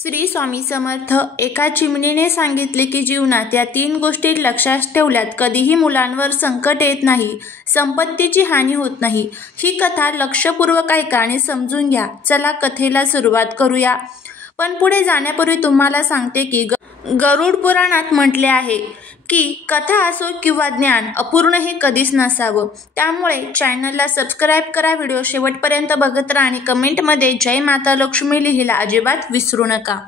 श्री स्वामी समर्थ. एका चिमणीने सांगितले की जीवनात या 3 गोष्टी लक्षात ठेवल्यात कधीही मुलांवर संकट येत नाही, संपत्तीची हानी होत नाही. ही कथा लक्षपूर्वक ऐका आणि समजून घ्या. चला कथेला सुरुवात करूया. पण पुढे जाण्यापूर्वी तुम्हाला सांगते की गरुड पुराणात म्हटले आहे की कथा असो किंवा ज्ञान अपूर्ण हे कधीच नसावं. त्यामुळे चॅनलला सबस्क्राईब करा, व्हिडिओ शेवटपर्यंत बघत राहा आणि कमेंटमध्ये जय माता लक्ष्मी लिहायला अजिबात विसरू नका.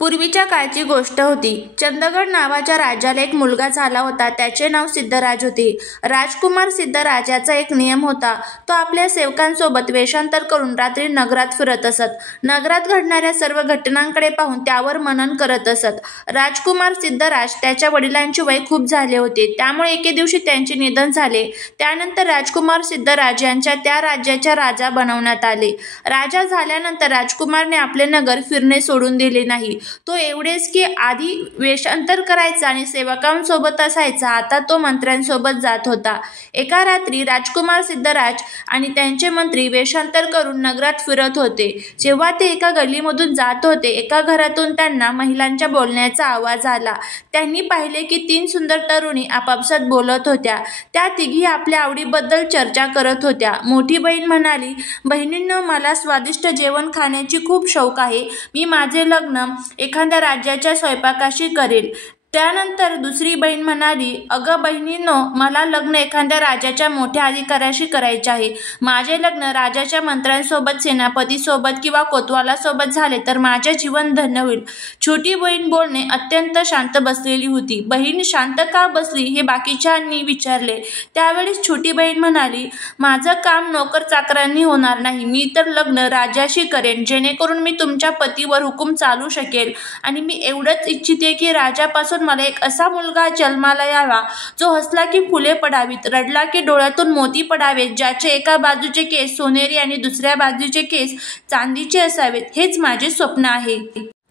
पूर्वीच्या काळची गोष्ट होती. चंदगड नावाच्या राजाला एक मुलगा झाला होता. त्याचे नाव सिद्धराज होते. राजकुमार सिद्धराज याचा एक नियम होता. तो आपल्या सेवकांसोबत वेषांतर करून रात्री नगरात फिरत असत. नगरात घडणाऱ्या सर्व घटनांकडे पाहून त्यावर मनन करत असत. राजकुमार सिद्धराज त्याच्या वडिलांचे वय खूप झाले होते. त्यामुळे एके दिवशी त्यांचे निधन झाले. त्यानंतर राजकुमार सिद्धराज यांच्या त्या राज्याच्या राजा बनवण्यात आले. राजा झाल्यानंतर राजकुमारने आपले नगर फिरणे सोडून दिले नाही. तो एवढेच की आधी वेषांतर करायचा आणि सेवकांसोबत असायचा. आता तो मंत्र्यांसोबत जात होता. एका रात्री राजकुमार सिद्धराज आणि त्यांचे मंत्री वेषांतर करून नगरात फिरत होते. जेव्हा ते एका गल्लीमधून जात होते, एका घरातून त्यांना महिलांच्या बोलण्याचा आवाज आला. त्यांनी पाहिले की 3 सुंदर तरुणी आपापसात बोलत होत्या. त्या तिघी आपल्या आवडीबद्दल चर्चा करत होत्या. मोठी बहीण म्हणाली, बहिणींनो, मला स्वादिष्ट जेवण खाण्याची खूप शौक आहे. मी माझे लग्न एखाद्या राज्याच्या स्वयंपाकाशी करेल. त्यानंतर दुसरी बहीण म्हणाली, अगं बहिणींनो, मला लग्न एखाद्या राजाच्या मोठ्या अधिकाऱ्याशी करायचे आहे. माझे लग्न राजाच्या मंत्र्यांसोबत, सेनापतीसोबत किंवा कोतवालासोबत झाले तर माझे जीवन धन्य होईल. छोटी बहीण बोलणे अत्यंत शांत बसलेली होती. बहीण शांत का बसली हे बाकीच्यांनी विचारले. त्यावेळेस छोटी बहीण म्हणाली, माझं काम नोकर चाकरांनी होणार नाही. मी तर लग्न राजाशी करेन, जेणेकरून मी तुमच्या पतीवर हुकूम चालू शकेल. आणि मी एवढंच इच्छिते की राजापासून मला एक असा मुलगा जन्माला यावा जो हसला की फुले पडावीत, रडला की डोळ्यातून मोती पडावेत, ज्याचे एका बाजूचे केस सोनेरी आणि दुसऱ्या बाजूचे केस चांदीचे असावेत. हेच माझे स्वप्न आहे.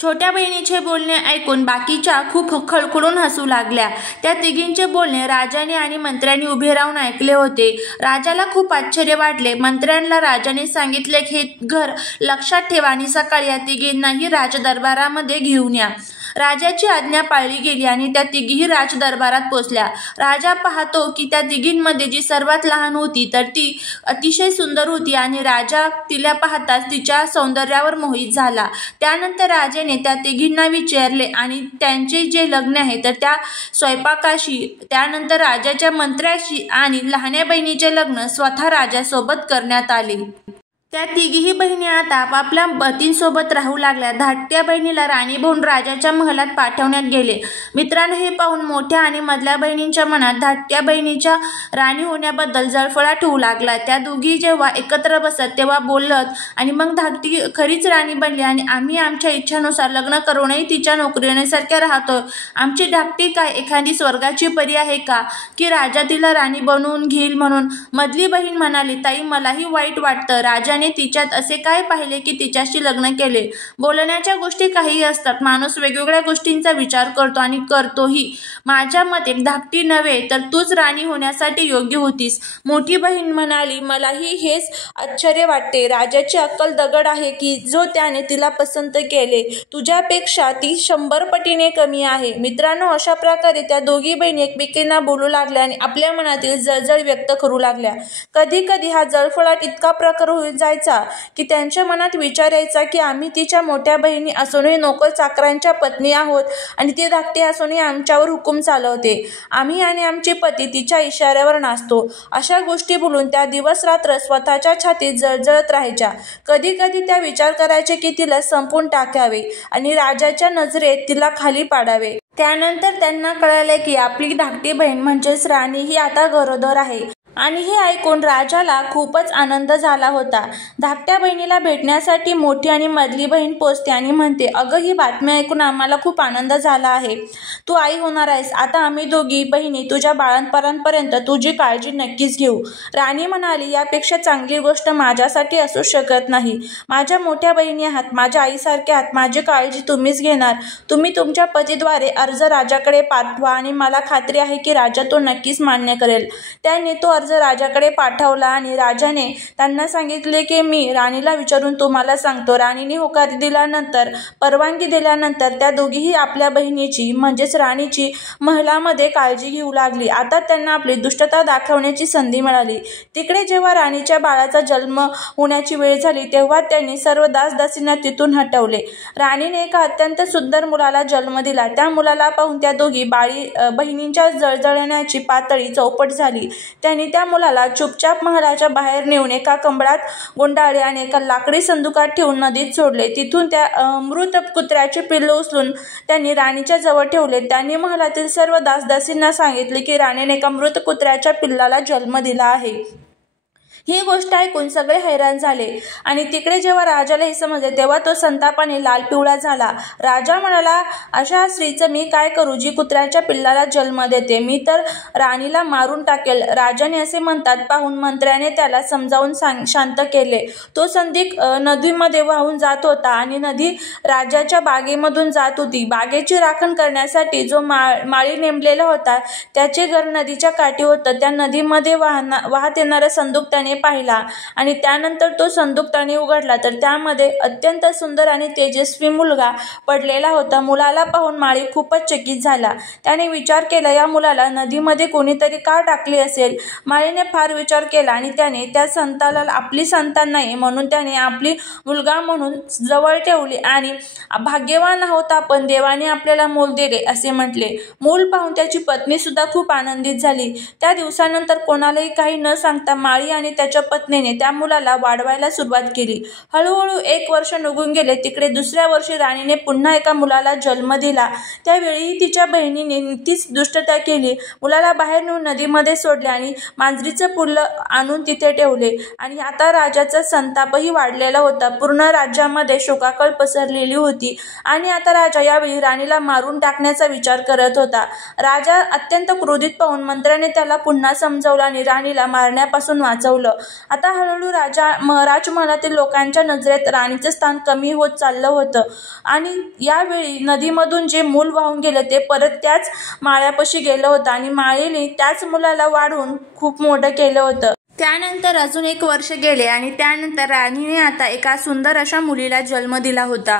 छोट्या बहिणीचे बोलणे ऐकून बाकीच्या खूप खळखळून हसू लागल्या. त्या तिघींचे बोलणे राजाने आणि मंत्र्यांनी उभे राहून ऐकले होते. राजाला खूप आश्चर्य वाटले. मंत्र्यांना राजाने सांगितले की हे घर लक्षात ठेवा आणि सकाळी या तिघींनाही राजदरबारामध्ये घेऊन या. राजाची आज्ञा पाळली गेली आणि त्या तिघीही राजदरबारात पोहोचल्या. राजा पाहतो की त्या तिघींमध्ये जी सर्वात लहान होती तर ती अतिशय सुंदर होती आणि राजा तिला पाहताच तिच्या सौंदर्यावर मोहित झाला. त्यानंतर राजाने त्या तिघींना विचारले आणि त्यांचे जे लग्न आहे तर त्या स्वयंपाकाशी, त्यानंतर राजाच्या मंत्र्याशी आणि लहान्या बहिणीचे लग्न स्वतः राजासोबत करण्यात आले. त्या तिघीही बहिणी आता आपापल्या पतींसोबत राहू लागल्या. धाकट्या बहिणीला राणी बनवून राजाच्या महलात पाठवण्यात गेले. मित्रांनो, हे पाहून मोठ्या आणि मधल्या बहिणींच्या मनात धाकट्या बहिणीच्या राणी होण्याबद्दल जळफळाट होऊ लागला. त्या दोघी जेव्हा एकत्र बसत तेव्हा बोलत आणि मग धाकटी खरीच राणी बनली आणि आम्ही आमच्या इच्छानुसार लग्न करूनही तिच्या नोकरीसारख्या राहतो. आमची धाकटी काय एखादी स्वर्गाची परी आहे का की राजा तिला राणी बनवून घेईल म्हणून? मधली बहीण म्हणाली, ताई, मलाही वाईट वाटतं. राजाने तिच्यात असे काय पाहिले की तिच्याशी लग्न केले? बोलण्याच्या गोष्टी काही असतात. माणूस वेगवेगळ्या गोष्टींचा विचार करतो आणि करतोही. माझ्या मते धाकटी नव्हे तर तूच राणी होण्यासाठी योग्य होतीस. मोठी बहीण म्हणाली, मलाही हेच आश्चर्य वाटते. राजाची अक्कल दगड आहे की जो त्याने तिला पसंत केले. तुझ्यापेक्षा ती 100 पटीने कमी आहे. मित्रांनो, अशा प्रकारे त्या दोघी बहिणी एकमेकींना बोलू लागल्या आणि आपल्या मनातील जळजळ व्यक्त करू लागल्या. कधी कधी हा जळफळाट इतका प्रखर होऊन जायचा की त्यांच्या मनात विचार यायचा की आम्ही तिच्या मोठ्या बहिणी असूनही नोकर चाकरांच्या पत्नी आहोत आणि ती धाकटी असूनही आमच्यावर हुकूम चालवते. आम्ही आणि आमचे पती तिच्या इशाऱ्यावर नाचतो. अशा गोष्टी बोलून त्या दिवस रात्र स्वतःच्या छातीत जळजळत राहायच्या. कधी कधी त्या विचार करायचे की तिला संपून टाकावे आणि राजाच्या नजरेत तिला खाली पाडावे. त्यानंतर त्यांना कळले की आपली धाकटी बहीण म्हणजेच राणी ही आता गरोदर आहे. आणि हे ऐकून राजाला खूपच आनंद झाला होता. धाकट्या बहिणीला भेटण्यासाठी मोठी आणि मधली बहीण पोचते आणि म्हणते, अगं, ही बातमी ऐकून आम्हाला खूप आनंद झाला आहे. तू आई होणार आहेस. आता आम्ही दोघी बहिणी तुझ्या बाळंतपणापर्यंत तुझी काळजी नक्कीच घेऊ. राणी म्हणाली, यापेक्षा चांगली गोष्ट माझ्यासाठी असू शकत नाही. माझ्या मोठ्या बहिणी आहात, माझ्या आईसारख्या आहात. माझी काळजी तुम्हीच घेणार. तुम्ही तुमच्या पतीद्वारे अर्ज राजाकडे पाठवा आणि मला खात्री आहे की राजा तो नक्कीच मान्य करेल. त्याने तो अर्ज राजाकडे पाठवला आणि राजाने त्यांना सांगितले की मी राणीला विचारून तुम्हाला सांगतो. राणीने होकार दिल्यानंतर, परवानगी दिल्यानंतर त्या दोघीही आपल्या बहिणीची म्हणजेच राणीची महलामध्ये काळजी घेऊ लागली. आता त्यांना आपली दुष्टता दाखवण्याची संधी मिळाली. तिकडे जेव्हा राणीच्या बाळाचा जन्म होण्याची वेळ झाली तेव्हा त्यांनी सर्व दासदासींना तिथून हटवले. राणीने एका अत्यंत सुंदर मुलाला जन्म दिला. त्या मुलाला पाहून त्या दोघी बहिणींच्या जळजळण्याची पातळी चौपट झाली. त्यांनी त्या मुलाला चुपचाप महलाच्या बाहेर नेऊन एका कंबळात गुंडाळले आणि एका लाकडी संदुकात ठेवून नदीत सोडले. तिथून त्या मृत कुत्र्याचे पिल्लू उचलून त्यांनी राणीच्या जवळ ठेवले. त्यांनी महलातील सर्व दासदासींना सांगितले की राणीने एका मृत कुत्र्याच्या पिल्लाला जन्म दिला आहे. ही गोष्ट ऐकून सगळे हैराण झाले आणि तिकडे जेव्हा राजाला हे समजले तेव्हा तो संतापाने लाल पिवळा झाला. राजा म्हणाला, अशा स्त्रीचं मी काय करू जी कुत्र्याच्या पिल्लाला जन्म देते? मी तर राणीला मारून टाकेल. राजाने असे म्हणतात पाहून मंत्र्याने त्याला समजावून शांत केले. तो संदीप नदीमध्ये वाहून जात होता आणि नदी राजाच्या बागेमधून जात होती. बागेची राखण करण्यासाठी जो माळी नेमलेला होता त्याचे घर नदीच्या काठी होतं. त्या नदीमध्ये वाहत येणारा संदूक त्याने पाहिला आणि त्यानंतर तो संदूक त्याने उघडला तर त्यामध्ये अत्यंत सुंदर आणि तेजस्वी मुलगा पडलेला होता. मुलाला पाहून माळी खूपच चकित झाला. त्याने विचार केला, या मुलाला नदीमध्ये कोणीतरी का टाकले असेल? माळीने फार विचार केला आणि त्याने त्या संताला आपली संतान नाही म्हणून त्याने आपली मुलगा म्हणून जवळ ठेवली आणि भाग्यवान आहोत आपण, देवाने आपल्याला मूल दिले असे म्हटले. मूल पाहून त्याची पत्नी सुद्धा खूप आनंदित झाली. त्या दिवसानंतर कोणालाही काही न सांगता माळी आणि त्याच्या पत्नीने त्या मुलाला वाढवायला सुरुवात केली. हळूहळू 1 वर्ष निघून गेले. तिकडे दुसऱ्या वर्षी राणीने पुन्हा एका मुलाला जन्म दिला. त्यावेळीही तिच्या बहिणीने तीच दुष्टता केली. मुलाला बाहेर नेऊन नदीमध्ये सोडले आणि मांजरीचं पिल्लं आणून तिथे ठेवले आणि आता राजाचा संतापही वाढलेला होता. पूर्ण राज्यामध्ये शोकाकळ पसरलेली होती आणि आता राजा यावेळी राणीला मारून टाकण्याचा विचार करत होता. राजा अत्यंत क्रोधित पाहून मंत्र्याने त्याला पुन्हा समजावलं आणि राणीला मारण्यापासून वाचवलं. आता हळूहळू राजमहालातील लोकांच्या नजरेत राणीचं स्थान कमी होत चाललं होतं आणि यावेळी नदीमधून जे मूल वाहून गेलं ते परत त्याच माळ्यापाशी गेलं होतं आणि माळीने त्याच मुलाला वाढवून खूप मोठं केलं होतं. त्यानंतर अजून 1 वर्ष गेले आणि त्यानंतर राणीने आता एका सुंदर अशा मुलीला जन्म दिला होता.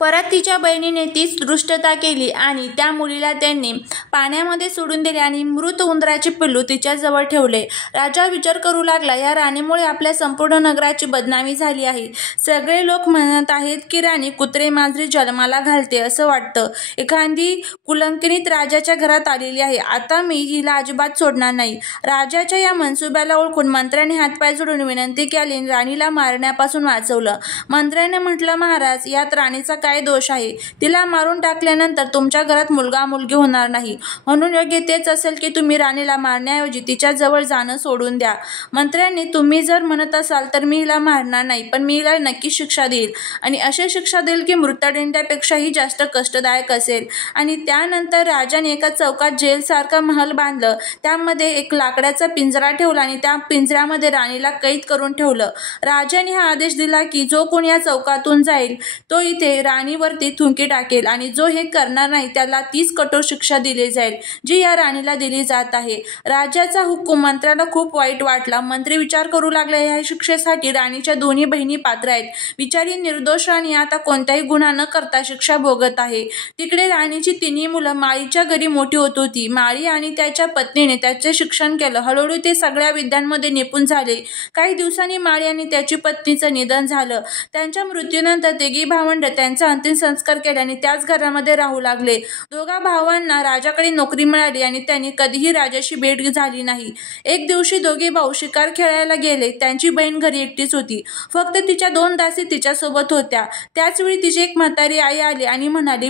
परत तिच्या बहिणीने तीच दुष्टता केली आणि त्या मुलीला त्यांनी पाण्यामध्ये सोडून दिले आणि मृत उंदराचे पिल्लू तिच्या जवळ ठेवले. राजा विचार करू लागला, या राणीमुळे आपल्या संपूर्ण नगराची बदनामी झाली आहे. सगळे लोक म्हणत आहेत की राणी कुत्रे मांजरी जन्माला घालते असं वाटतं. एखादी कुलंकिनीत राजाच्या घरात आलेली आहे. आता मी हिला अजिबात सोडणार नाही. राजाच्या या मनसुब्याला ओळखून मंत्र्याने हातपाय जोडून विनंती केली आणि राणीला मारण्यापासून वाचवलं. मंत्र्याने म्हटलं, महाराज, यात राणीचा काय दोष आहे? तिला मारून टाकल्यानंतर तुमच्या घरात मुलगा मुलगी होणार नाही. म्हणून योग्य तेच असेल की तुम्ही राणीला मारण्याऐवजी तिच्या जवळ जाणं सोडून द्या. मंत्र्यांनी, तुम्ही जर म्हणत असाल तर मी हिला मारणार नाही, पण मी हिला नक्की शिक्षा देईल आणि अशी शिक्षा देईल की मृत्यूदंडापेक्षाही जास्त कष्टदायक असेल. आणि त्यानंतर राजाने एका चौकात जेलसारखा महल बांधलं. त्यामध्ये एक लाकडाचा पिंजरा ठेवला आणि त्या पिंजऱ्यामध्ये राणीला कैद करून ठेवलं. राजाने हा आदेश दिला की जो कोणी या चौकातून जाईल तो इथे राणीवरती थुंकी टाकेल आणि जो हे करणार नाही त्याला तीच कठोर शिक्षा दिली जाईल जी या राणीला दिली जात आहे. राजाचा हुकूम मंत्र्याला खूप वाईट वाटला. मंत्री विचार करू लागले, या शिक्षेसाठी राणीच्या दोन्ही बहिणी पात्र आहेत. बिचारी निर्दोष राणी आता कोणताही गुन्हा न करता शिक्षा भोगत आहे. तिकडे राणीची तिन्ही मुलं माळीच्या घरी मोठी होत होती. माळी आणि त्याच्या पत्नीने त्याचे शिक्षण केलं. हळूहळू ते सगळ्या विद्यांमध्ये निपुण झाले. काही दिवसांनी माळी आणि त्याची पत्नीचं निधन झालं. त्यांच्या मृत्यूनंतर तिघी भावंड त्यांचा अंतिम संस्कार केले आणि त्याच घरामध्ये राहू लागले. दोघा भावांना राजाकडे नोकरी मिळाली आणि त्यांनी कधीही राजाशी भेट झाली नाही. एक दिवशी दोघे भाऊ शिकार खेळायला गेले. त्यांची बहीण घरी एकटीच होती. फक्त तिच्या 2 दासी तिच्यासोबत होत्या. त्याचवेळी तिची एक म्हातारी आई आली आणि म्हणाली,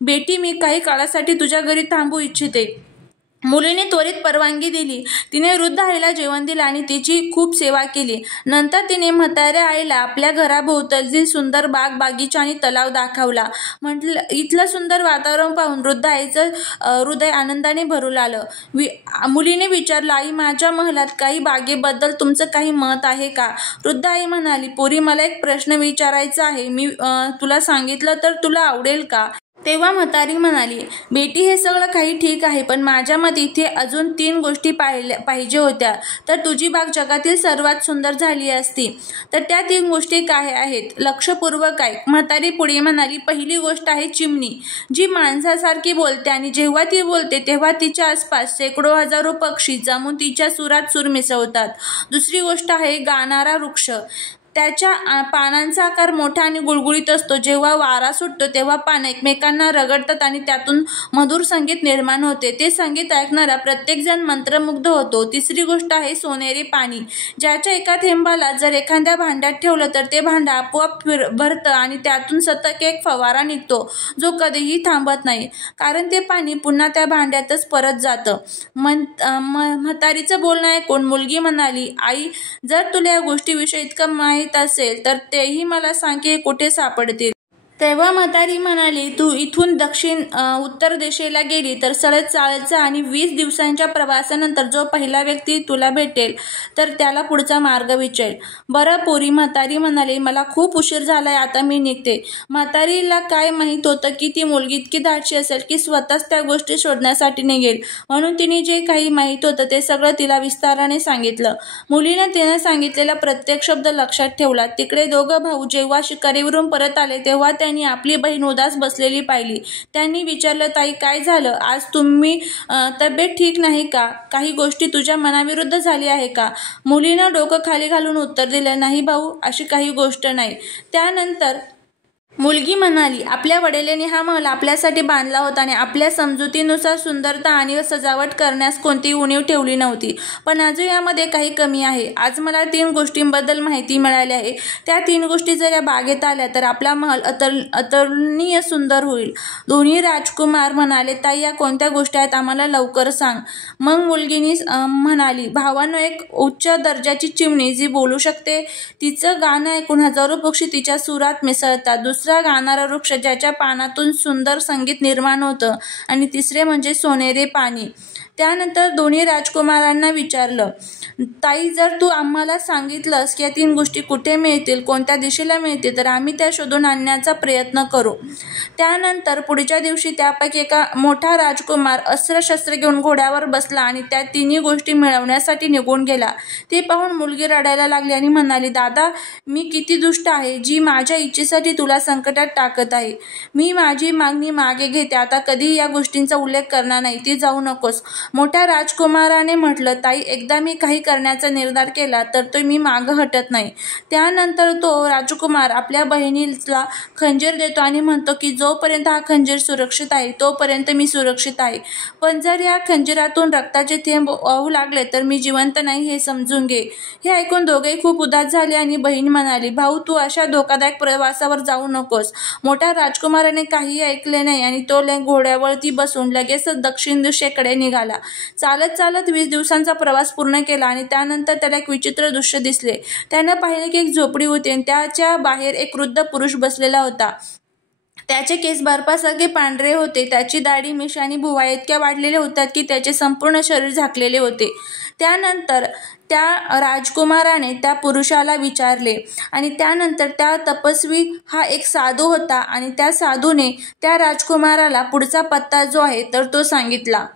बेटी, मी काही काळासाठी तुझ्या घरी थांबू इच्छिते. मुलीने त्वरित परवानगी दिली. तिने वृद्ध आईला जेवण दिलं आणि तिची खूप सेवा केली. नंतर तिने म्हाताऱ्या आईला आपल्या घराभोवताली सुंदर बाग, बागीचा आणि तलाव दाखवला. म्हटलं, इथलं सुंदर वातावरण पाहून वृद्ध आईचं हृदय आनंदाने भरू आलं. मुलीने विचारलं, आई, माझ्या महलात काही बागेबद्दल तुमचं काही मत आहे का? वृद्ध आई म्हणाली, पोरी, मला एक प्रश्न विचारायचा आहे. मी तुला सांगितलं तर तुला आवडेल का? तेव्हा म्हातारी म्हणाली, बेटी हे सगळं काही ठीक आहे, पण माझ्या मते इथे अजून 3 गोष्टी पाहिजे होत्या, तर तुझी बाग जगातील सर्वात सुंदर झाली असती. तर त्या 3 गोष्टी काय आहेत? लक्षपूर्वक ऐक. म्हातारी पुढे म्हणाली, पहिली गोष्ट आहे चिमणी, जी माणसासारखी बोलते आणि जेव्हा ती बोलते तेव्हा तिच्या आसपास शेकडो हजारो पक्षी जमून तिच्या सुरात सूर मिसळतात. दुसरी गोष्ट आहे गाणारा वृक्ष. त्याच्या पानांचा आकार मोठा आणि गुळगुळीत असतो. जेव्हा वारा सुटतो तेव्हा पानं एकमेकांना रगडतात आणि त्यातून मधुर संगीत निर्माण होते. ते संगीत ऐकणारा प्रत्येकजण मंत्रमुग्ध होतो. तिसरी गोष्ट आहे सोनेरी पाणी, ज्याच्या एका थेंबाला जर एखाद्या भांड्यात ठेवलं तर ते भांडं आपोआप भरतं आणि त्यातून सतत एक फवारा निघतो जो कधीही थांबत नाही, कारण ते पाणी पुन्हा त्या भांड्यातच परत जातं. म्हातारीचं बोलणं ऐकून मुलगी म्हणाली, आई, जर तुला या गोष्टीविषयी इतकं माहीत असेल तर तेही मला सांग की कुठे सापडतील. तेव्हा म्हातारी म्हणाली, तू इथून उत्तर दिशेला गेली तर सरळ चालत जा आणि 20 दिवसांच्या प्रवासानंतर जो पहिला व्यक्ती तुला भेटेल तर त्याला पुढचा मार्ग विचार. बरं पोरी, म्हातारी म्हणाली, मला खूप उशीर झालाय, आता मी निघते. म्हातारीला काय माहीत होतं की ती मुलगी इतकी धाडशी असेल की स्वतःच त्या गोष्टी शोधण्यासाठी निघेल, म्हणून तिने जे काही माहीत होतं ते सगळं तिला विस्ताराने सांगितलं. मुलीने तिने सांगितलेला प्रत्येक शब्द लक्षात ठेवला. तिकडे दोघं भाऊ जेव्हा शिकारीवरून परत आले तेव्हा त्यांनी आपली बहीण उदास बसलेली पाहिली. त्यांनी विचारलं, ताई, काय झालं? आज तुम्ही तब्येत ठीक नाही का? काही गोष्टी तुझ्या मनाविरुद्ध झाली आहे का? मुलीनं डोकं खाली घालून उत्तर दिलं, नाही भाऊ, अशी काही गोष्ट नाही. त्यानंतर मुलगी म्हणाली, आपल्या वडिलांनी हा महल आपल्यासाठी बांधला होता आणि आपल्या समजुतीनुसार सुंदरता आणि सजावट करण्यास कोणतीही उणीव ठेवली नव्हती, पण आजही यामध्ये काही कमी आहे. आज मला 3 गोष्टींबद्दल माहिती मिळाली आहे. त्या 3 गोष्टी जर या बागेत आल्या तर आपला महल अतुलनीय सुंदर होईल. दोन्ही राजकुमार म्हणाले, ताई, या कोणत्या गोष्टी आहेत? आम्हाला लवकर सांग. मग मुलगीनी म्हणाली, भावांनो, एक उच्च दर्जाची चिमणी जी बोलू शकते. तिचं गाणं ऐकून हजारो पक्षी तिच्या सुरात मिसळतात. दुसरा गाणारा वृक्ष, ज्याच्या पानातून सुंदर संगीत निर्माण होतं. आणि तिसरे म्हणजे सोनेरी पाणी. त्यानंतर दोन्ही राजकुमारांना विचारलं, ताई, जर तू आम्हाला सांगितलंस की या 3 गोष्टी कुठे मिळतील, कोणत्या दिशेला मिळतील, तर आम्ही त्या शोधून आणण्याचा प्रयत्न करू. त्यानंतर पुढच्या दिवशी त्यापैकी एका मोठा राजकुमार अस्त्रशस्त्र घेऊन घोड्यावर बसला आणि त्या 3 गोष्टी मिळवण्यासाठी निघून गेला. ते पाहून मुलगी रडायला लागली आणि म्हणाली, दादा, मी किती दुष्ट आहे, जी माझ्या इच्छेसाठी तुला संकटात टाकत आहे. मी माझी मागणी मागे घेते. आता कधीही या गोष्टींचा उल्लेख करणार नाही. ती जाऊ नकोस. मोठ्या राजकुमाराने म्हटलं, ताई, एकदा मी काही करण्याचा निर्धार केला तर तो मी मागं हटत नाही. त्यानंतर तो राजकुमार आपल्या बहिणीला खंजीर देतो आणि म्हणतो की जोपर्यंत हा खंजीर सुरक्षित आहे तोपर्यंत मी सुरक्षित आहे, पण जर या खंजिरातून रक्ताचे थेंब वाहू लागले तर मी जिवंत नाही, हे समजून घे. हे ऐकून दोघेही खूप उदास झाले आणि बहीण म्हणाली, भाऊ, तू अशा धोकादायक प्रवासावर जाऊ नकोस. मोठ्या राजकुमाराने काही ऐकले नाही आणि तो घोड्यावरती बसून लगेचच दक्षिण दिशेकडे निघाला. चालत चालत 20 दिवसांचा प्रवास पूर्ण केला आणि त्यानंतर त्याला एक विचित्र दृश्य दिसले. त्यानं पाहिले की एक झोपडी होती आणि त्याच्या बाहेर एक वृद्ध पुरुष बसलेला होता. त्याचे केस बर्फासारखे पांढरे होते. त्याची दाढी, मिशी आणि भुवया इतक्या वाढलेल्या होत्या की त्याचे संपूर्ण शरीर झाकलेले होते. त्यानंतर त्या राजकुमाराने त्या पुरुषाला विचारले आणि त्यानंतर त्या तपस्वी हा एक साधू होता आणि त्या साधूने त्या राजकुमाराला पुढचा पत्ता जो आहे तर तो सांगितला.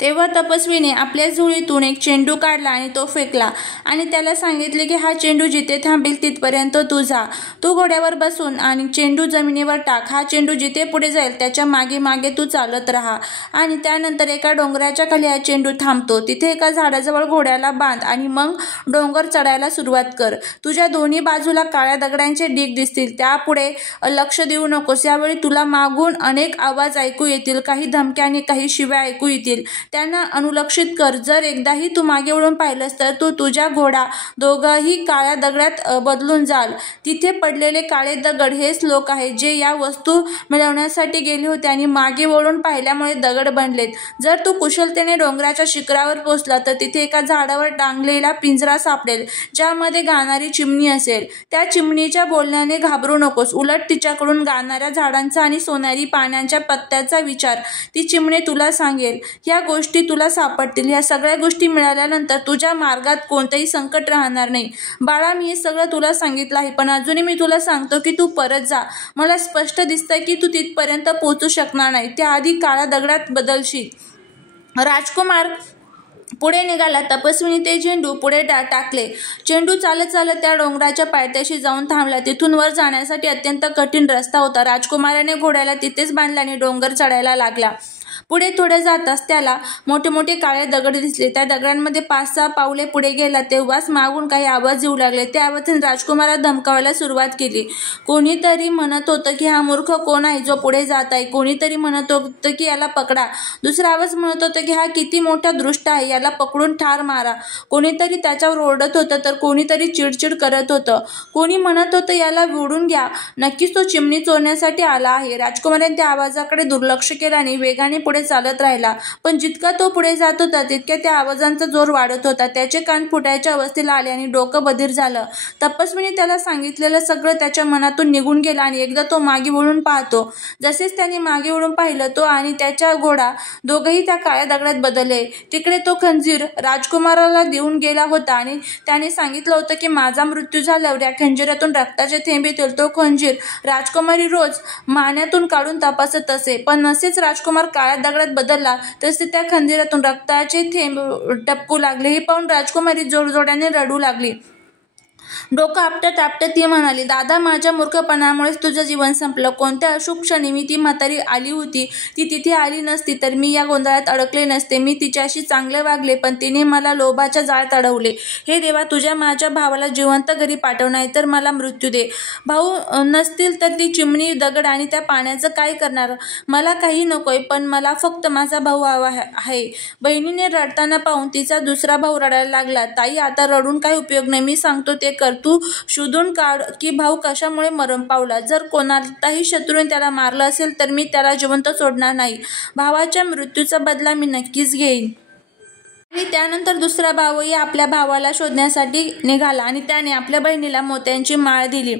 तेव्हा तपस्वीने आपल्या झोळीतून एक चेंडू काढला आणि तो फेकला आणि त्याला सांगितले की हा चेंडू जिथे थांबेल तिथपर्यंत तू जा. तू घोड्यावर बसून आणि चेंडू जमिनीवर टाक. हा चेंडू जिथे पुढे जाईल त्याच्या मागे मागे तू चालत राहा आणि त्यानंतर एका डोंगराच्या खाली हा चेंडू थांबतो. तिथे एका झाडाजवळ घोड्याला बांध आणि मग डोंगर चढायला सुरुवात कर. तुझ्या दोन्ही बाजूला काळ्या दगडांचे ढीग दिसतील. त्यापुढे लक्ष देऊ नकोस. यावेळी तुला मागून अनेक आवाज ऐकू येतील, काही धमक्या आणि काही शिव्या ऐकू येतील. त्यांना अनुलक्षित कर. जर एकदाही तू मागे वळून पाहिलंस तर तू तुझा घोडा दोघंही काळ्या दगडात बदलून जाल. तिथे पडलेले काळे दगड हेच लोक आहेत जे या वस्तू मिळवण्यासाठी गेले होते आणि मागे वळून पाहिल्यामुळे दगड बनलेत. जर तू कुशलतेने डोंगराच्या शिखरावर पोहोचला तर तिथे एका झाडावर टांगलेला पिंजरा सापडेल ज्यामध्ये गाणारी चिमणी असेल. त्या चिमणीच्या बोलण्याने घाबरू नकोस. उलट तिच्याकडून गाणाऱ्या झाडांचा आणि सोनेरी पाण्याच्या पत्त्याचा विचार ती चिमणी तुला सांगेल. या गोष्टी तुला सापडतील. ह्या सगळ्या गोष्टी मिळाल्यानंतर तुझ्या मार्गात कोणतंही संकट राहणार नाही. बाळा, मी हे सगळं तुला सांगितलं आहे, पण अजूनही मी तुला सांगतो की तू परत जा. मला स्पष्ट दिसतंय की तू तिथपर्यंत पोहोचू शकणार नाही. त्याआधी काळ्या दगडात बदलशील. राजकुमार पुढे निघाला. तपस्वीने ते झेंडू पुढे टाकले. झेंडू चालत चालत त्या डोंगराच्या पायथ्याशी जाऊन थांबला. तिथून वर जाण्यासाठी अत्यंत कठीण रस्ता होता. राजकुमाराने घोड्याला तिथेच बांधला आणि डोंगर चढायला लागला. पुढे थोडे जाताच त्याला मोठे मोठे काळे दगड दिसले. त्या दगडांमध्ये 5-6 पावले पुढे गेला तेव्हाच मागून काही आवाज येऊ लागले. त्या आवाजाने राजकुमाराला धमकावायला सुरुवात केली. कोणीतरी म्हणत होतं की हा मूर्ख कोण आहे जो पुढे जात आहे. कोणीतरी म्हणत होतं की याला पकडा. दुसरा आवाज म्हणत होता की हा किती मोठा दुष्ट आहे, याला पकडून ठार मारा. कोणीतरी त्याच्यावर ओरडत होतं तर कोणीतरी चिडचिड करत होतं. कोणी म्हणत होतं याला विडून घ्या, नक्कीच तो चिमणी चोरण्यासाठी आला आहे. राजकुमाराने त्या आवाजाकडे दुर्लक्ष केलं आणि वेगाने पुढे चालत राहिला. पण जितका तो पुढे जात होता तितक्या त्या आवाजांचा जोर वाढत होता. त्याचे कान फुटायच्या अवस्थेला आले आणि डोकं बधीर झालं. तपस्वीने त्याला सांगितलेलं सगळं त्याच्या मनातून निघून गेलं आणि एकदा तो मागे वळून पाहतो. जसेच त्याने मागे वळून पाहिलं, तो आणि त्याचा घोडा दोघंही त्या काळ्या दगडात बदलले. तिकडे तो खंजीर राजकुमाराला देऊन गेला होता आणि त्याने सांगितलं होतं की माझा मृत्यू झाल्यावर या खंजिरातून रक्ताचे थेंब येतील. तो खंजीर राजकुमारी रोज मानेतून काढून तपासत असे. पण नसेच राजकुमार काळ्या दगडात बदलला तसे त्या खंजिरातून रक्ताचे थेंब टपकू लागले. हे पाहून राजकुमारी जोरजोराने रडू लागली. डोकं आपटत आपटत ती म्हणाली, दादा, माझ्या मूर्खपणामुळेच तुझं जीवन संपलं. कोणत्या अशुभ क्षणी मी ती म्हातारी आली होती. ती तिथे आली नसती तर मी या गोंधळात अडकले नसते. मी तिच्याशी चांगले वागले पण तिने मला लोभाच्या जाळ्यात अडवले. हे देवा, तुझ्या माझ्या भावाला जिवंत घरी पाठव, नाही तर मला मृत्यू दे. भाऊ नसतील तर ती चिमणी, दगड आणि त्या पाण्याचं काय करणार? मला काही नकोय, पण मला फक्त माझा भाऊ हवा आहे. बहिणीने रडताना पाहून तिचा दुसरा भाऊ रडायला लागला. ताई, आता रडून काही उपयोग नाही. मी सांगतो ते कर. तू शोधून काढ की भाऊ कशामुळे मरण पावला. जर कोणालाही शत्रूने त्याला मारलं असेल तर मी त्याला जिवंत सोडणार नाही. भावाच्या मृत्यूचा बदला मी नक्कीच घेईन. आणि त्यानंतर दुसरा भाऊही आपल्या भावाला शोधण्यासाठी निघाला आणि त्याने आपल्या बहिणीला मोत्यांची माळ दिली.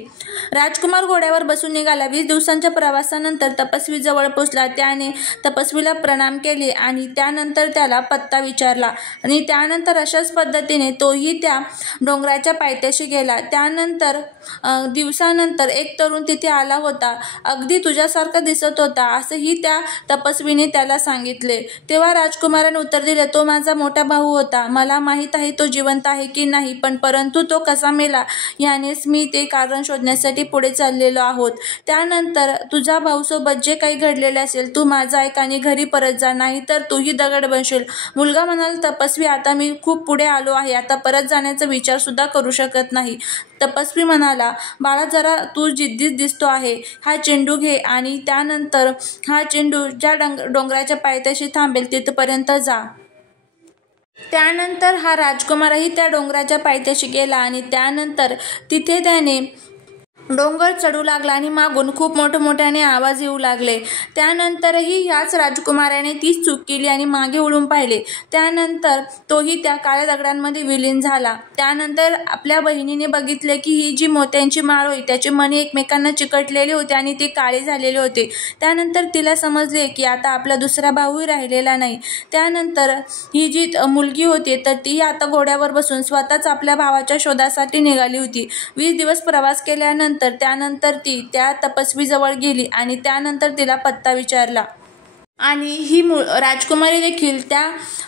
राजकुमार घोड्यावर बसून निघाला. 20 दिवसांच्या प्रवासानंतर तपस्वी जवळ पोहोचला. त्याने तपस्वीला प्रणाम केले आणि त्यानंतर त्याला पत्ता विचारला आणि त्यानंतर अशाच पद्धतीने तोही त्या डोंगराच्या पायथ्याशी गेला. त्यानंतर दिवसानंतर एक तरुण तिथे आला होता. अगदी तुझ्यासारखा दिसत होता असंही त्या तपस्वीने त्याला सांगितले. तेव्हा राजकुमाराने उत्तर दिले, तो माझा मोठा भाऊ होता. मला माहीत आहे तो जिवंत आहे की नाही, पण परंतु तो कसा मेला यानेच मी ते कारण शोधण्यासाठी पुढे चाललेलो आहोत. त्यानंतर तुझ्या भाऊसोबत जे काही घडलेले असेल तू माझा ऐक आणि घरी परत जा, नाही तर तूही दगड बनशील. मुलगा म्हणाला, तपस्वी, आता मी खूप पुढे आलो आहे, आता परत जाण्याचा विचार सुद्धा करू शकत नाही. तपस्वी म्हणाला, बाळा, जरा तू जिद्दीच दिसतो आहे. हा चेंडू घे आणि त्यानंतर हा चेंडू ज्या डोंगराच्या पायथ्याशी थांबेल तिथपर्यंत जा. त्यानंतर हा राजकुमारही त्या डोंगराच्या पायथ्याशी गेला आणि त्यानंतर तिथे त्याने डोंगर चढू लागला आणि मागून खूप मोठमोठ्याने आवाज येऊ लागले. त्यानंतरही ह्याच राजकुमाराने तीच चूक केली आणि मागे वळून पाहिले. त्यानंतर तोही त्या काळ्या दगडांमध्ये विलीन झाला. त्यानंतर आपल्या बहिणीने बघितले की ही जी मोत्यांची माळ होती त्याचे मणी एकमेकांना चिकटलेले होते आणि ते काळे झालेले होते. त्यानंतर तिला समजले की आता आपला दुसरा भाऊही राहिलेला नाही. त्यानंतर ही जी मुलगी होती तर ती आता घोड्यावर बसून स्वतःच आपल्या भावाच्या शोधासाठी निघाली होती. 20 दिवस प्रवास केल्यानंतर त्यानंतर ती त्या तपस्वीजवळ गेली आणि त्यानंतर तिला पत्ता विचारला. आणि ही राजकुमारी देखील त्या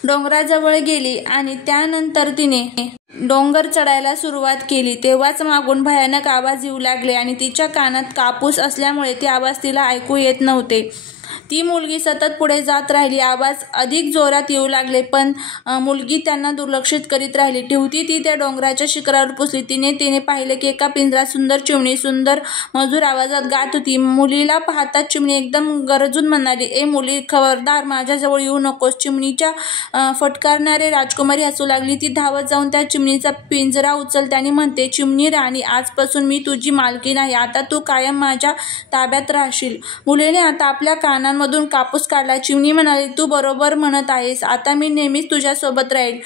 डोंगराजवळ गेली आणि त्यानंतर तिने डोंगर चढायला सुरुवात केली. तेव्हाच मागून भयानक आवाज येऊ लागले आणि तिच्या कानात कापूस असल्यामुळे ते आवाज तिला ऐकू येत नव्हते. ती मुलगी सतत पुढे जात राहिली. आवाज अधिक जोरात येऊ लागले पण मुलगी त्यांना दुर्लक्षित करीत राहिली. शेवटी ती त्या डोंगराच्या शिखरावर पोचली. तिने पाहिले की एका पिंजऱ्यात सुंदर चिमणी सुंदर मधुर आवाजात गात होती. मुलीला पाहताच चिमणी एकदम गरजून म्हणाली, ए मुली, खबरदार, माझ्याजवळ येऊ नकोस. चिमणीच्या फटकारणारे राजकुमारी हसू लागली. ती धावत जाऊन त्या चिमणीचा पिंजरा उचलते आणि म्हणते, चिमणी राणी, आजपासून मी तुझी मालकीण आहे. आता तू कायम माझ्या ताब्यात राहशील. मुलीने आता आपल्या कानांमध्ये भांड्यामधून कापूस काढला. चिमणी म्हणाली, तू बरोबर म्हणत आहेस, आता मी नेहमीच तुझ्यासोबत राहील.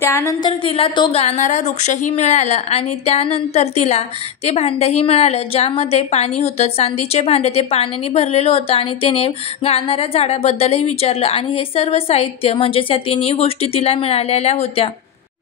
त्यानंतर तिला तो गाणारा वृक्षही मिळाला आणि त्यानंतर तिला ते भांडंही मिळालं ज्यामध्ये पाणी होतं. चांदीचे भांडे, ते पाण्याने भरलेलं होतं आणि तिने गाणाऱ्या झाडाबद्दलही विचारलं आणि हे सर्व साहित्य म्हणजेच या तिन्ही गोष्टी तिला मिळालेल्या होत्या.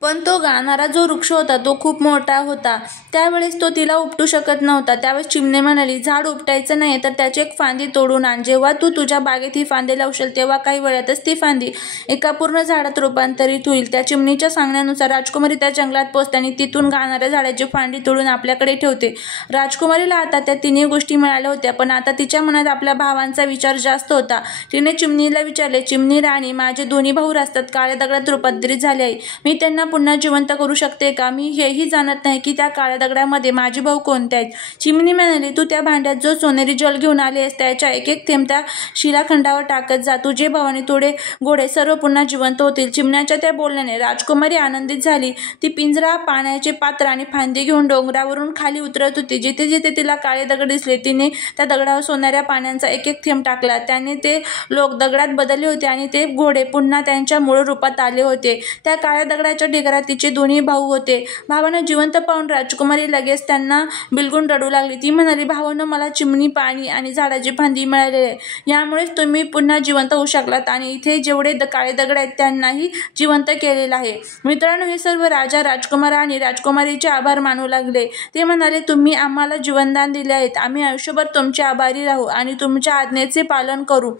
पण तो गाणारा जो वृक्ष होता तो खूप मोठा होता. त्यावेळेस तो तिला उपटू शकत नव्हता. त्यावेळेस चिमणी म्हणाली, झाड उपटायचं नाही तर त्याची एक फांदी तोडून आण. जेव्हा तू तुझ्या बागेत ही फांदी लावशील तेव्हा काही वेळातच ती फांदी एका पूर्ण झाडात रूपांतरित होईल. त्या चिमणीच्या सांगण्यानुसार राजकुमारी त्या जंगलात पोहोचते आणि तिथून गाणाऱ्या झाडाची फांदी तोडून आपल्याकडे ठेवते. राजकुमारीला आता त्या तिन्ही गोष्टी मिळाल्या होत्या, पण आता तिच्या मनात आपल्या भावांचा विचार जास्त होता. तिने चिमणीला विचारले, चिमणी राणी, माझे दोन्ही भाऊ रस्त्यात काळ्या दगडात रूपांतरित झाले आहे. मी त्यांना पुन्हा जिवंत करू शकते का? मी हेही जाणत नाही की त्या काळ्या दगडामध्ये माझे भाऊ कोणते आहेत. चिमणी म्हणाली, तू त्या भांड्यात जो सोनेरी जल घेऊन आले आहेस त्याच्या एक एक थेंब त्या शिलाखंडावर टाकत जा. तुझे भाऊ आणि थोडे घोडे सर्व पुन्हा जिवंत होतील. चिमण्याच्या त्या बोलण्याने राजकुमारी आनंदित झाली. ती पिंजरा, पाण्याचे पात्र आणि फांदी घेऊन डोंगरावरून खाली उतरत होती. जिथे जिथे तिला काळे दगड दिसले तिने त्या दगडावर सोनाऱ्या पाण्याचा एक एक थेंब टाकला. त्याने ते लोक दगडात बदलले होते आणि ते घोडे पुन्हा त्यांच्या मूळ रूपात आले होते. त्या काळ्या दगडाच्या ढिगाऱ्यात तिचे दोन्ही भाऊ होते. भावांना जिवंत पाहून राजकुमारी लगेच त्यांना बिलगून रडू लागली. ती म्हणाली, भावांनो, मला चिमणी, पाणी आणि झाडाची फांदी मिळाली आहे. यामुळेच तुम्ही पुन्हा जिवंत होऊ शकलात आणि इथे जेवढे काळे दगड आहेत त्यांनाही जिवंत केलेलं आहे. मित्रांनो, हे सर्व राजा, राजकुमार आणि राजकुमारीचे आभार मानू लागले. ते म्हणाले, तुम्ही आम्हाला जीवनदान दिले आहेत. आम्ही आयुष्यभर तुमचे आभारी राहू आणि तुमच्या आज्ञेचे पालन करू.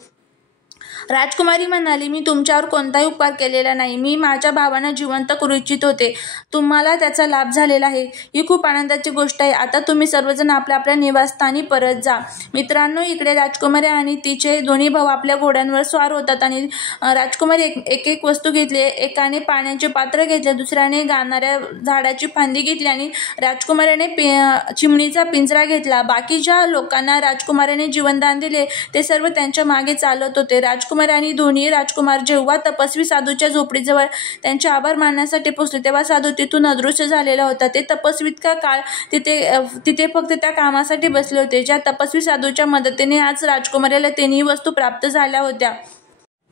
राजकुमारी म्हणाली, मी तुमच्यावर कोणताही उपकार केलेला नाही. मी माझ्या भावांना जिवंत करू इच्छित होते. तुम्हाला त्याचा लाभ झालेला आहे. ही खूप आनंदाची गोष्ट आहे. आता तुम्ही सर्वजण आपल्या आपल्या निवासस्थानी परत जा. मित्रांनो, इकडे राजकुमारी आणि तिचे दोन्ही भाऊ आपल्या घोड्यांवर स्वार होतात आणि राजकुमारी एक एक वस्तू घेतली. एकाने पाण्याचे पात्र घेतले, दुसऱ्याने गाणाऱ्या झाडाची फांदी घेतली आणि राजकुमारीने चिमणीचा पिंजरा घेतला. बाकी ज्या लोकांना राजकुमारीने जीवनदान दिले ते सर्व त्यांच्या मागे चालत होते. राजकुमारी आणि दोन्ही राजकुमार जेव्हा तपस्वी साधूच्या झोपडीजवळ त्यांचे आभार मानण्यासाठी पोहोचले तेव्हा साधू तिथून अदृश्य झालेला होता. ते तपस्वी इतका काळ तिथे फक्त त्या कामासाठी बसले होते ज्या तपस्वी साधूच्या मदतीने आज राजकुमारीला तिन्ही वस्तू प्राप्त झाल्या होत्या.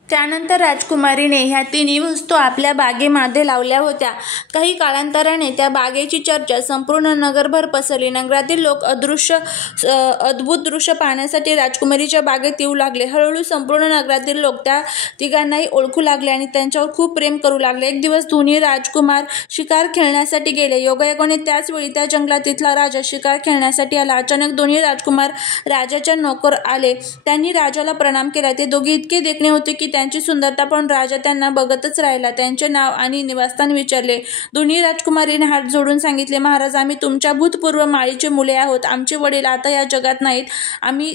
त्यानंतर राजकुमारीने ह्या तिन्ही वस्तू आपल्या बागेमध्ये लावल्या होत्या. काही कालांतराने त्या बागेची चर्चा संपूर्ण नगरभर पसरली. नगरातील लोक अद्भुत दृश्य पाहण्यासाठी राजकुमारीच्या बागेत येऊ लागले. हळूहळू संपूर्ण नगरातील लोक त्या तिघांनाही ओळखू लागले आणि त्यांच्यावर खूप प्रेम करू लागले. एक दिवस दोन्ही राजकुमार शिकार खेळण्यासाठी गेले. योगायोगाने त्याच वेळी त्या जंगलात तिथला राजा शिकार खेळण्यासाठी आला. अचानक दोन्ही राजकुमार राजाच्या नोकर आले. त्यांनी राजाला प्रणाम केला. ते दोघे इतके देखणे होते की त्यांची सुंदरता पाहून राजा त्यांना बघतच राहिला. त्यांचे नाव आणि निवासस्थान विचारले. दोन्ही राजकुमारीने हात जोडून सांगितले, महाराज, आम्ही तुमच्या भूतपूर्व माळीचे मुले आहोत. आमचे वडील आता या जगात नाहीत. आम्ही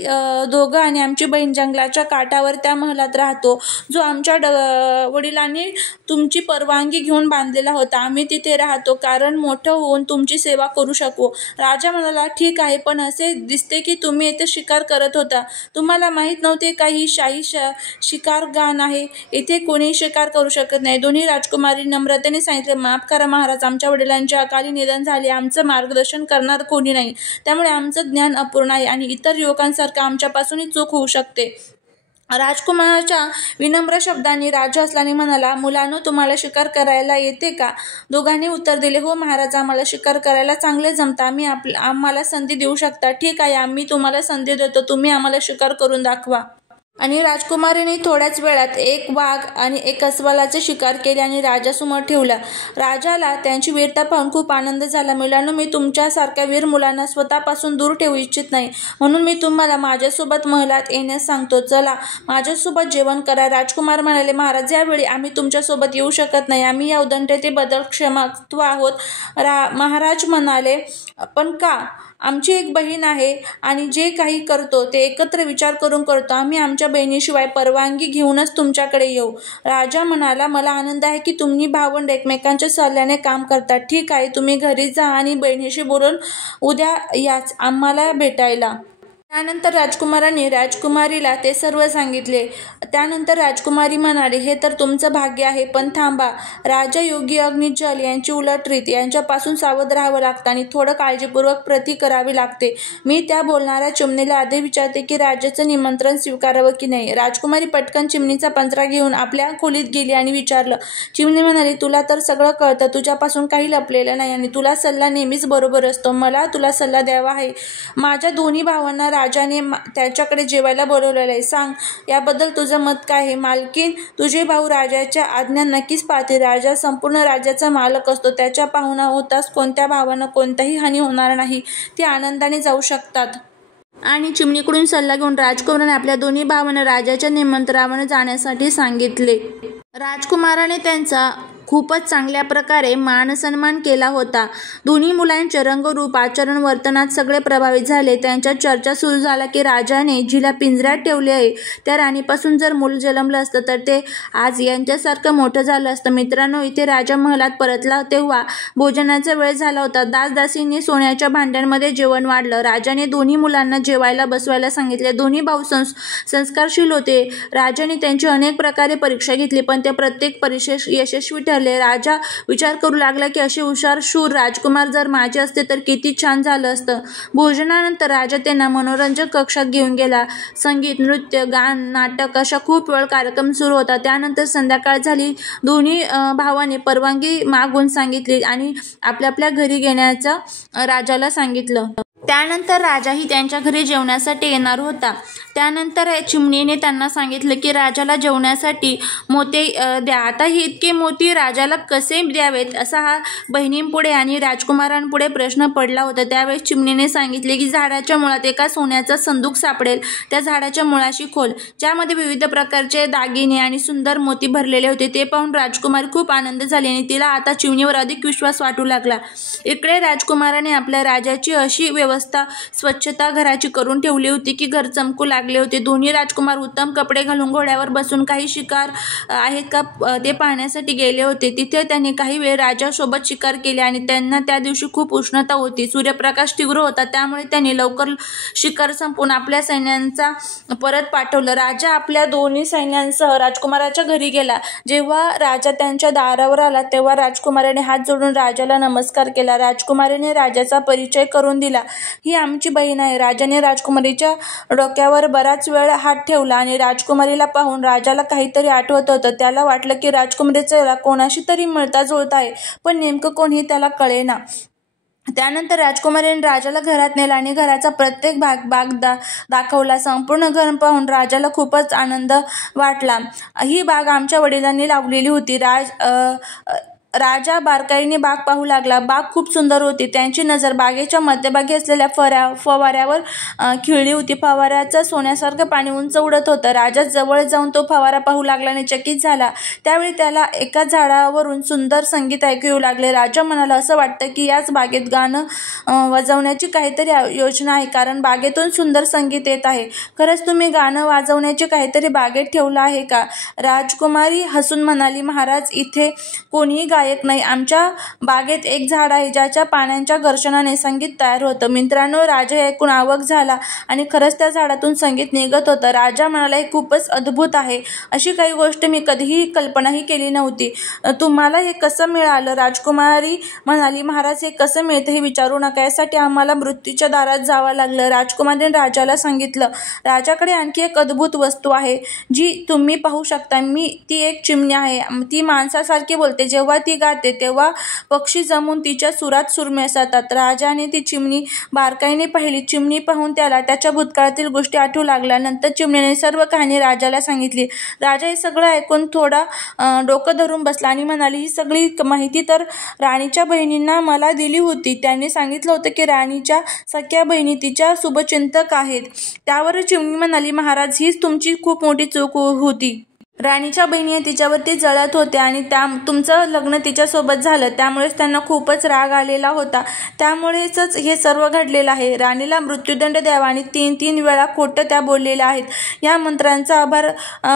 दोघं आणि आमची बहीण जंगलाच्या काठावर त्या महलात राहतो जो आमच्या वडिलांनी तुमची परवानगी घेऊन बांधलेला होता. आम्ही तिथे राहतो कारण मोठं होऊन तुमची सेवा करू शकू. राजा म्हणाला, ठीक आहे, पण असे दिसते की तुम्ही येथे शिकार करत होता. तुम्हाला माहीत नव्हते का ही शाही शिकारगान आहे. येथे कोणीही शिकार करू शकत नाही. दोन्ही राजकुमारी नम्रतेने सांगितले, माफ करा महाराज, आमच्या वडिलांचे अकाली निधन झाले. आमचं मार्गदर्शन करणार कोणी नाही. त्यामुळे आमचं ज्ञान अपूर्ण आहे आणि इतर युवकांसारखं आमच्यापासूनही चूक होऊ शकते. राजकुमाराच्या विनम्र शब्दांनी राजा हसल्याने म्हणाला, मुलांनो, तुम्हाला शिकार करायला येते का? दोघांनी उत्तर दिले, हो महाराज, आम्हाला शिकार करायला चांगले जमतं. आम्हाला संधी देऊ शकता. ठीक आहे, आम्ही तुम्हाला संधी देतो. तुम्ही आम्हाला शिकार करून दाखवा. आणि राजकुमारीने थोड्याच वेळात एक वाघ आणि एक अस्वलाचे शिकार केले आणि राजासमोर ठेवला. राजाला त्यांची वीरता पाहून खूप आनंद झाला. मुलांनो, मी तुमच्यासारख्या वीर मुलांना स्वतःपासून दूर ठेवू इच्छित नाही, म्हणून मी तुम्हाला माझ्यासोबत महलात येण्यास सांगतो. चला, माझ्यासोबत जेवण करा. राजकुमार म्हणाले, महाराज, यावेळी आम्ही तुमच्यासोबत येऊ शकत नाही. आम्ही या उदंडतेबद्दल क्षमात्व आहोत. महाराज म्हणाले, पण का? आमची एक बहीण आहे आणि जे काही करतो ते एकत्र विचार करून करतो. आम्ही आमच्या बहिणीशिवाय परवानगी घेऊनच तुमच्याकडे येऊ. राजा म्हणाला, मला आनंद आहे की तुम्ही भावंड एकमेकांच्या सल्ल्याने काम करतात. ठीक आहे, तुम्ही घरी जा आणि बहिणीशी बोलून उद्या याच आम्हाला भेटायला. त्यानंतर राजकुमाराने राजकुमारीला ते सर्व सांगितले. त्यानंतर राजकुमारी म्हणाली, हे तर तुमचं भाग्य आहे, पण थांबा. राजा योगी अग्नी जल यांची उलट रीत यांच्यापासून सावध राहावं लागतं आणि थोडं काळजीपूर्वक प्रती करावी लागते. मी त्या बोलणाऱ्या चिमणीला आधी विचारते की राजाचं निमंत्रण स्वीकारावं की नाही. राजकुमारी पटकन चिमणीचा पंजरा घेऊन आपल्या खोलीत गेली आणि विचारलं. चिमणी म्हणाली, तुला तर सगळं कळतं, तुझ्यापासून काही लपलेलं नाही आणि तुला सल्ला नेहमीच बरोबर असतो. मला तुला सल्ला द्यावा आहे. माझ्या दोन्ही भावांना राजाने त्याच्याकडे जेवायला बोलवलेलं आहे. सांग, याबद्दल तुझं मत काय आहे? मालकीण, तुझे भाऊ राजाच्या आज्ञा नक्कीच पाळतील. राजा संपूर्ण राज्याचा मालक असतो. त्याच्या पाहुणा होताच कोणत्या भावांना कोणताही हानी होणार नाही. ते आनंदाने जाऊ शकतात. आणि चिमणीकडून सल्ला घेऊन राजकुमाराने आपल्या दोन्ही भावांना राजाच्या निमंत्रणावर जाण्यासाठी सांगितले. राजकुमाराने त्यांचा खूपच चांगल्या प्रकारे मानसन्मान केला होता. दोन्ही मुलांचे रंगरूप, आचरण, वर्तनात सगळे प्रभावित झाले. त्यांच्या चर्चा सुरू झाला की राजाने जिला पिंजऱ्यात ठेवले आहे त्या राणीपासून जर मूल जन्मलं असतं तर ते आज यांच्यासारखं मोठं झालं असतं. मित्रांनो, इथे राजा महालात परतला तेव्हा भोजनाचा वेळ झाला होता. दासदासींनी सोन्याच्या भांड्यांमध्ये जेवण वाढलं. राजाने दोन्ही मुलांना जेवायला बसवायला सांगितले. दोन्ही भाऊ संस्कारशील होते. राजाने त्यांची अनेक प्रकारे परीक्षा घेतली, पण ते प्रत्येक परीक्षेत यशस्वी ठरले. राजा विचार करू लागला की असे हुशार शूर राजकुमार जर माझे असते तर किती छान झालं असतं. भोजनानंतर राजा त्यांना मनोरंजक कक्षात घेऊन गेला. संगीत, नृत्य, गान, नाटक अशा खूप वेळ कार्यक्रम सुरू होता. त्यानंतर संध्याकाळ झाली. दोन्ही भावांनी परवानगी मागून सांगितली आणि आपल्या घरी घेण्याचं राजाला सांगितलं. त्यानंतर राजाही त्यांच्या घरी जेवण्यासाठी येणार होता. त्यानंतर चिमणीने त्यांना सांगितलं की राजाला जेवण्यासाठी मोती द्या. आता ही इतके मोती राजाला कसे द्यावेत असा हा बहिणींपुढे आणि राजकुमारांपुढे प्रश्न पडला होता. त्यावेळेस चिमणीने सांगितले की झाडाच्या मुळात एका सोन्याचा संदूक सापडेल. त्या झाडाच्या मुळाशी खोल, ज्यामध्ये विविध प्रकारचे दागिने आणि सुंदर मोती भरलेले होते. ते पाहून राजकुमारी खूप आनंद झाली आणि तिला आता चिमणीवर अधिक विश्वास वाटू लागला. इकडे राजकुमाराने आपल्या राजाची अशी व्यवस्था, स्वच्छता घराची करून ठेवली होती की घर चमकू लागले होते. दोन्ही राजकुमार उत्तम कपडे घालून घोड्यावर बसून काही शिकार आहेत का ते पाहण्यासाठी गेले होते. तिथे त्यांनी काही वेळ राजासोबत शिकार केली आणि त्यांना त्या दिवशी खूप उष्णता होती. सूर्यप्रकाश तीव्र होता, त्यामुळे त्यांनी लवकर शिकार संपवून आपल्या सैन्यांचा परत पाठवलं. राजा आपल्या दोन्ही सैन्यांसह राजकुमाराच्या घरी गेला. जेव्हा राजा त्यांच्या दारावर आला तेव्हा राजकुमाराने हात जोडून राजाला नमस्कार केला. राजकुमारीने राजाचा परिचय करून दिला. ही आमची बहीण आहे. राजाने राजकुमारीच्या डोक्यावर बराच वेळ हात ठेवला आणि राजकुमारीला पाहून राजाला काहीतरी आठवत होतं. त्याला वाटलं की राजकुमारीचा कोणाशी तरी मिळता जुळता आहे, पण नेमकं कोण हे त्याला कळेना. त्यानंतर राजकुमारीने राजाला घरात नेलं आणि घराचा प्रत्येक भाग दाखवला. संपूर्ण घर पाहून राजाला खूपच आनंद वाटला. ही बाग आमच्या वडिलांनी लावलेली होती. राजा बारकाईने बाग पाहू लागला. बाग खूप सुंदर होती. त्यांची नजर बागेच्या मध्यभागी असलेल्या फवाऱ्यावर खिळली होती. फवाऱ्याचं सोन्यासारखं पाणी उंच उडत होतं. राजा जवळ जाऊन तो फवारा पाहू लागला आणि चकित झाला. त्यावेळी त्याला एका झाडावरून सुंदर संगीत ऐकू येऊ लागले. राजा म्हणाला, असं वाटतं की याच बागेत गाणं वाजवण्याची काहीतरी योजना आहे, कारण बागेतून सुंदर संगीत येत आहे. खरंच तुम्ही गाणं वाजवण्याचे काहीतरी बागेत ठेवलं आहे का? राजकुमारी हसून म्हणाली, महाराज, इथे कोणीही गायक नाही. आमच्या बागेत एक झाड आहे ज्याच्या पानांच्या घर्षणाने संगीत तयार होतं. मित्रांनो, राजा ऐकून अवाक झाला आणि खरंच त्या झाडातून संगीत निघत होतं. राजा म्हणाला, हे खूपच अद्भुत आहे. अशी काही गोष्ट मी कधीही कल्पनाही केली नव्हती. तुम्हाला हे कसं मिळालं? राजकुमारी म्हणाली, महाराज, हे कसं मिळतं हे विचारू नका. यासाठी आम्हाला मृत्यूच्या दारात जावं लागलं. राजकुमारीने राजाला सांगितलं, राजाकडे आणखी एक अद्भुत वस्तू आहे जी तुम्ही पाहू शकता. ती एक चिमणी आहे. ती माणसासारखी बोलते. जेव्हा ती गाते तेव्हा पक्षी जमून तिच्या सुरात सूर मिसळतात. राजाने ती चिमणी बारकाईने पाहिली. चिमणी पाहून त्याला त्याच्या भूतकाळातील गोष्टी आठवू लागल्या. नंतर चिमणीने सर्व कहाणी राजाला सांगितली. राजा हे सगळं ऐकून थोडा डोकं धरून बसला आणि म्हणाली, ही सगळी माहिती तर राणीच्या बहिणींना मला दिली होती. त्यांनी सांगितलं होतं की राणीच्या सख्या बहिणी तिच्या शुभचिंतक आहेत. त्यावर चिमणी म्हणाली, महाराज, हीच तुमची खूप मोठी चूक होती. राणीच्या बहिणी तिच्यावरती जळत होत्या आणि तुमचं लग्न तिच्यासोबत झालं, त्यामुळेच त्यांना खूपच राग आलेला होता. त्यामुळेच हे सर्व घडलेलं आहे. राणीला मृत्यूदंड द्यावा आणि 3 वेळा खोटं त्या बोललेल्या आहेत. या मंत्र्यांचा आभार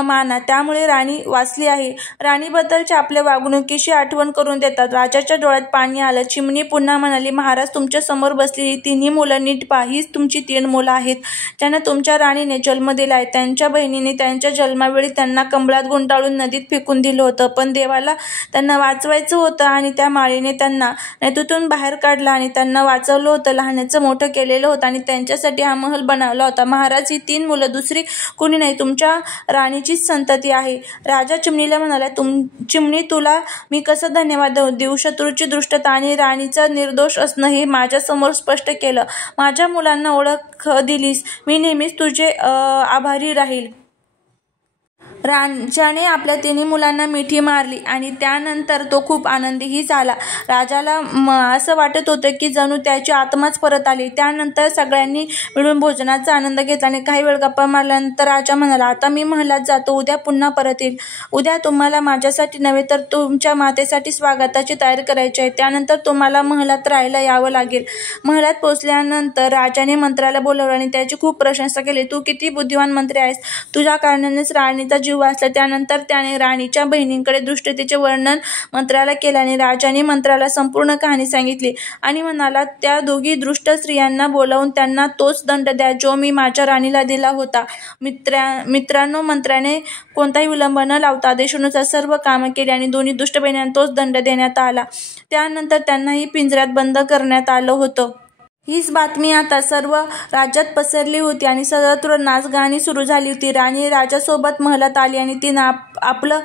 माना, त्यामुळे राणी वाचली आहे. राणीबद्दलच्या आपल्या वागणुकीची आठवण करून देतात. राजाच्या डोळ्यात पाणी आलं. चिमणी पुन्हा म्हणाली, महाराज, तुमच्या समोर बसलेली 3 मुलं नीट पहा. हीच तुमची 3 मुलं आहेत ज्यांना तुमच्या राणीने जन्म दिला आहे. त्यांच्या बहिणीने त्यांच्या जन्मावेळी त्यांना कंबळात गुंडाळून नदीत फेकून दिलं होतं, पण देवाला त्यांना वाचवायचं होतं आणि त्या माळीने त्यांना नदीतून बाहेर काढलं आणि त्यांना वाचवलं होतं, लहानाचं मोठं केलेलं होतं आणि त्यांच्यासाठी हा महल बनवला होता. महाराज, ही 3 मुलं दुसरी कोणी नाही, तुमच्या राणीचीच संतती आहे. राजा चिमणीला म्हणाला, चिमणी, तुला मी कसं धन्यवाद देऊ? शत्रूची दुष्टता आणि राणीचं निर्दोष असणं हे माझ्या समोर स्पष्ट केलं. माझ्या मुलांना ओळख दिलीस. मी नेहमीच तुझे आभारी राहील. राजाने आपल्या 3 मुलांना मिठी मारली आणि त्यानंतर तो खूप आनंदीही झाला. राजाला असं वाटत होतं की जणू त्याची आत्माच परत आली. त्यानंतर सगळ्यांनी मिळून भोजनाचा आनंद घेतला आणि काही वेळ गप्पा मारल्यानंतर राजा म्हणाला, आता मी महलात जातो. उद्या पुन्हा परत येईल. उद्या तुम्हाला माझ्यासाठी नव्हे तर तुमच्या मातेसाठी स्वागताची तयारी करायची आहे. त्यानंतर तुम्हाला महलात राहायला यावं लागेल. महलात पोहोचल्यानंतर राजाने मंत्र्याला बोलावलं आणि त्याची खूप प्रशंसा केली. तू किती बुद्धिमान मंत्री आहेस. तुझ्या कारणानेच राणीचा जीव वाचला. त्यानंतर त्याने राणीच्या बहिणींकडे दुष्टतेचे वर्णन मंत्र्याला केले आणि राजाने मंत्र्याला संपूर्ण कहाणी सांगितली आणि म्हणाला, त्या दोघी दुष्ट स्त्रियांना बोलावून त्यांना तोच दंड द्या जो मी माझ्या राणीला दिला होता. मित्रांनो, मंत्र्याने कोणताही विलंब न लावता आदेशानुसार सर्व कामं केली आणि दोन्ही दुष्ट बहिणींना तोच दंड देण्यात आला. त्यानंतर त्यांनाही पिंजऱ्यात बंद करण्यात आलं होतं. हीच बातमी आता सर्व राज्यात पसरली होती आणि सर्वत्र नाचगाणी सुरू झाली होती. राणी राजासोबत महलात आली आणि तिनं आपलं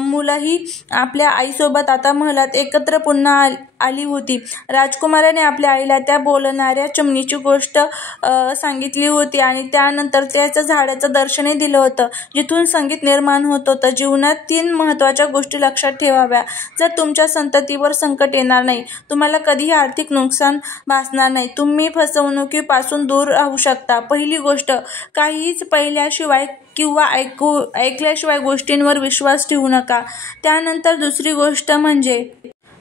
मुलंही आपल्या आईसोबत आता महलात एकत्र पुन्हा आली होती. राजकुमाराने आपल्या आईला त्या बोलणाऱ्या चिमणीची गोष्ट सांगितली होती आणि त्यानंतर त्याचं झाडाचं दर्शनही दिलं होतं, जिथून संगीत निर्माण होत होतं. जीवनात 3 महत्त्वाच्या गोष्टी लक्षात ठेवाव्या जर तुमच्या संततीवर संकट येणार नाही, तुम्हाला कधीही आर्थिक नुकसान भासणार नाही, तुम्ही फसवणुकीपासून दूर राहू शकता. पहिली गोष्ट, काहीच पाहिल्याशिवाय किंवा ऐकल्याशिवाय गोष्टींवर विश्वास ठेवू नका. त्यानंतर दुसरी गोष्ट म्हणजे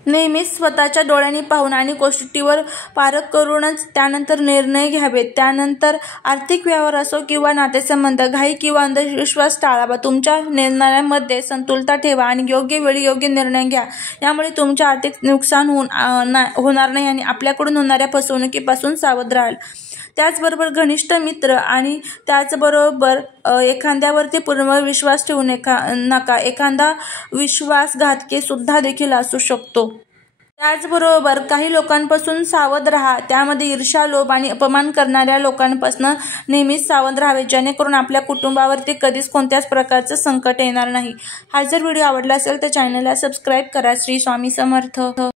नेहमीच स्वतःच्या डोळ्यांनी पाहून आणि गोष्टीवर पारख करूनच त्यानंतर निर्णय घ्यावेत. त्यानंतर आर्थिक व्यवहार असो किंवा नातेसंबंध, घाई किंवा अंधविश्वास टाळावा. तुमच्या निर्णयांमध्ये संतुलता ठेवा आणि योग्य वेळी योग्य निर्णय घ्या. यामुळे तुमचे आर्थिक नुकसान होणार नाही आणि आपल्याकडून होणाऱ्या फसवणुकीपासून सावध राहाल. त्याचबरोबर घनिष्ठ मित्र आणि त्याचबरोबर एखाद्यावरती पूर्ण विश्वास ठेवू नका. एखादा विश्वासघातकी सुद्धा देखील असू शकतो. त्याचबरोबर काही लोकांपासून सावध राहा. त्यामध्ये ईर्ष्या, लोभ आणि अपमान करणाऱ्या लोकांपासून नेहमीच सावध राहावे, जेणेकरून आपल्या कुटुंबावरती कधीच कोणत्याच प्रकारचं संकट येणार नाही. हा जर व्हिडिओ आवडला असेल तर चॅनलला सबस्क्राईब करा. श्री स्वामी समर्थ.